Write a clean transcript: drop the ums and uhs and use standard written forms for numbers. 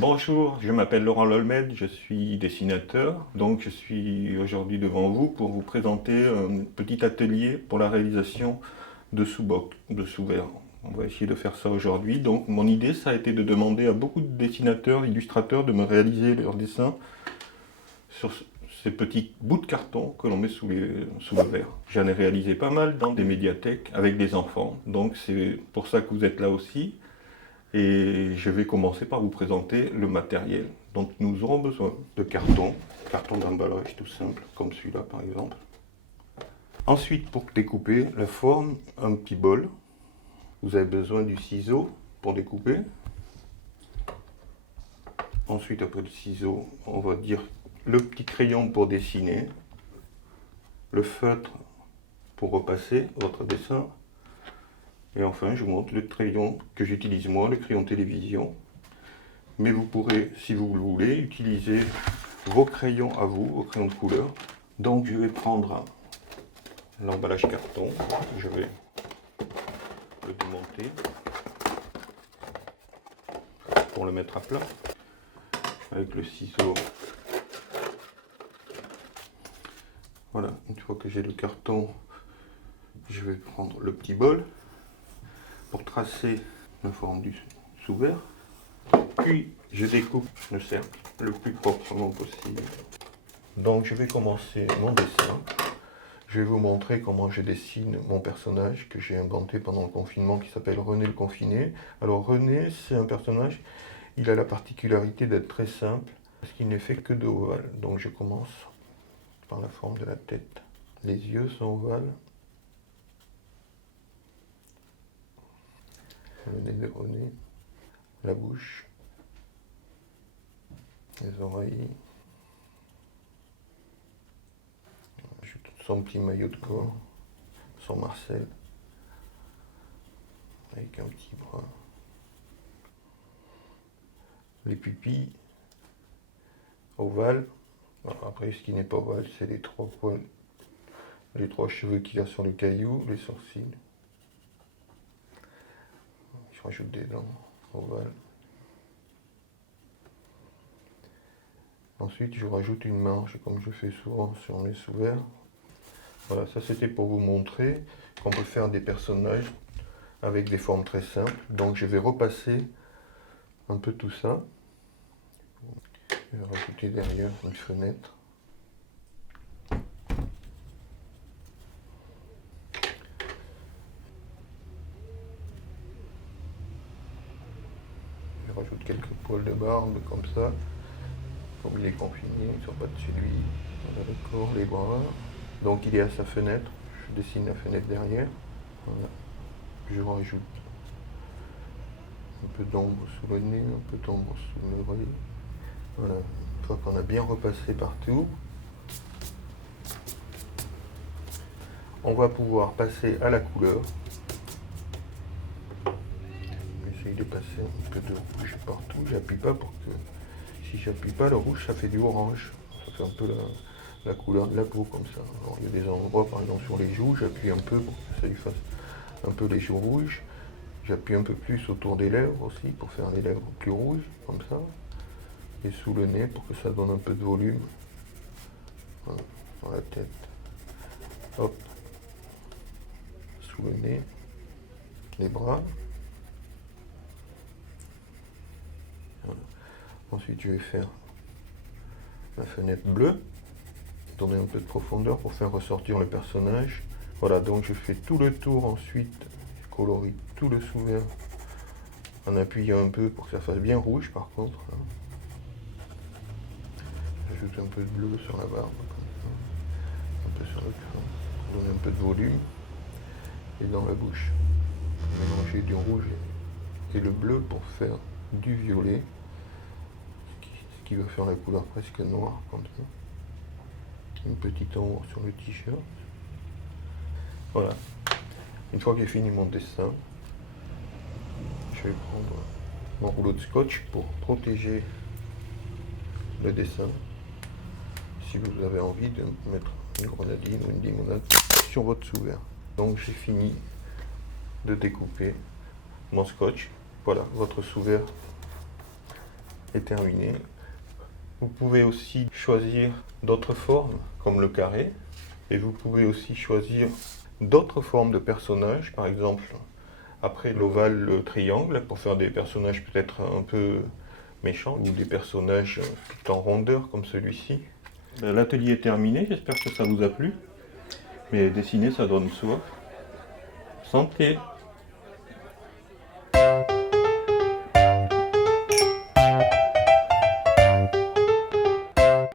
Bonjour, je m'appelle Laurent Lolmed, je suis dessinateur. Donc je suis aujourd'hui devant vous pour vous présenter un petit atelier pour la réalisation de sous-bocs, de sous-verres. On va essayer de faire ça aujourd'hui. Donc mon idée, ça a été de demander à beaucoup de dessinateurs, illustrateurs de me réaliser leurs dessins sur ces petits bouts de carton que l'on met sous le verre. J'en ai réalisé pas mal dans des médiathèques avec des enfants. Donc c'est pour ça que vous êtes là aussi. Et je vais commencer par vous présenter le matériel. Donc nous aurons besoin de carton d'emballage tout simple, comme celui-là par exemple. Ensuite, pour découper la forme, un petit bol. Vous avez besoin du ciseau pour découper. Ensuite, après le ciseau, on va dire le petit crayon pour dessiner, le feutre pour repasser votre dessin. Et enfin, je vous montre le crayon que j'utilise moi, le crayon télévision. Mais vous pourrez, si vous le voulez, utiliser vos crayons à vous, vos crayons de couleur. Donc je vais prendre l'emballage carton, je vais le démonter pour le mettre à plat avec le ciseau. Voilà, une fois que j'ai le carton, je vais prendre le petit bol pour tracer la forme du sous-verre. Puis je découpe le cercle le plus proprement possible. Donc je vais commencer mon dessin. Je vais vous montrer comment je dessine mon personnage que j'ai inventé pendant le confinement qui s'appelle René le Confiné. Alors René, c'est un personnage, il a la particularité d'être très simple parce qu'il n'est fait que d'ovales. Donc je commence par la forme de la tête. Les yeux sont ovales. Le nez de René, la bouche, les oreilles, son petit maillot de corps, son Marcel, avec un petit bras, les pupilles, ovales. Après, ce qui n'est pas ovale, c'est les trois poils, les trois cheveux qu'il y a sur le caillou, les sourcils. Je rajoute des dents ovales. Ensuite, je rajoute une marge, comme je fais souvent sur mes sous-verres. Voilà, ça c'était pour vous montrer qu'on peut faire des personnages avec des formes très simples. Donc je vais repasser un peu tout ça. Je vais rajouter derrière une fenêtre. Je rajoute quelques poils de barbe comme ça. Comme il est confiné, ils ne sont pas dessus lui. Voilà le corps, les bras. Donc il est à sa fenêtre. Je dessine la fenêtre derrière. Voilà. Je rajoute un peu d'ombre sous le nez, un peu d'ombre sous l'oreille. Voilà. Une fois qu'on a bien repassé partout, on va pouvoir passer à la couleur. J'essaye de passer un peu de rouge partout. J'appuie pas pour que... Si j'appuie pas, le rouge, ça fait du orange. Ça fait un peu la couleur de la peau comme ça. Alors, il y a des endroits, par exemple sur les joues, j'appuie un peu pour que ça lui fasse un peu les joues rouges. J'appuie un peu plus autour des lèvres aussi pour faire les lèvres plus rouges, comme ça. Et sous le nez pour que ça donne un peu de volume. Voilà, dans la tête. Hop. Sous le nez. Les bras. Voilà. Ensuite, je vais faire la fenêtre bleue. Donner un peu de profondeur pour faire ressortir le personnage. Voilà, donc je fais tout le tour ensuite. Je colorie tout le sous-verre en appuyant un peu pour que ça fasse bien rouge par contre. J'ajoute un peu de bleu sur la barbe, un peu sur le crâne, pour donner un peu de volume. Et dans la bouche, mélanger du rouge et le bleu pour faire du violet, ce qui va faire la couleur presque noire comme ça. Une petite ombre sur le t-shirt. Voilà. Une fois que j'ai fini mon dessin, je vais prendre mon rouleau de scotch pour protéger le dessin. Si vous avez envie de mettre une grenadine ou une limonade sur votre sous-verre. Donc j'ai fini de découper mon scotch. Voilà, votre sous-verre est terminé. Vous pouvez aussi choisir d'autres formes, comme le carré, et vous pouvez aussi choisir d'autres formes de personnages, par exemple, après l'ovale, le triangle, pour faire des personnages peut-être un peu méchants, ou des personnages tout en rondeur, comme celui-ci. L'atelier est terminé, j'espère que ça vous a plu. Mais dessiner, ça donne soif. Santé!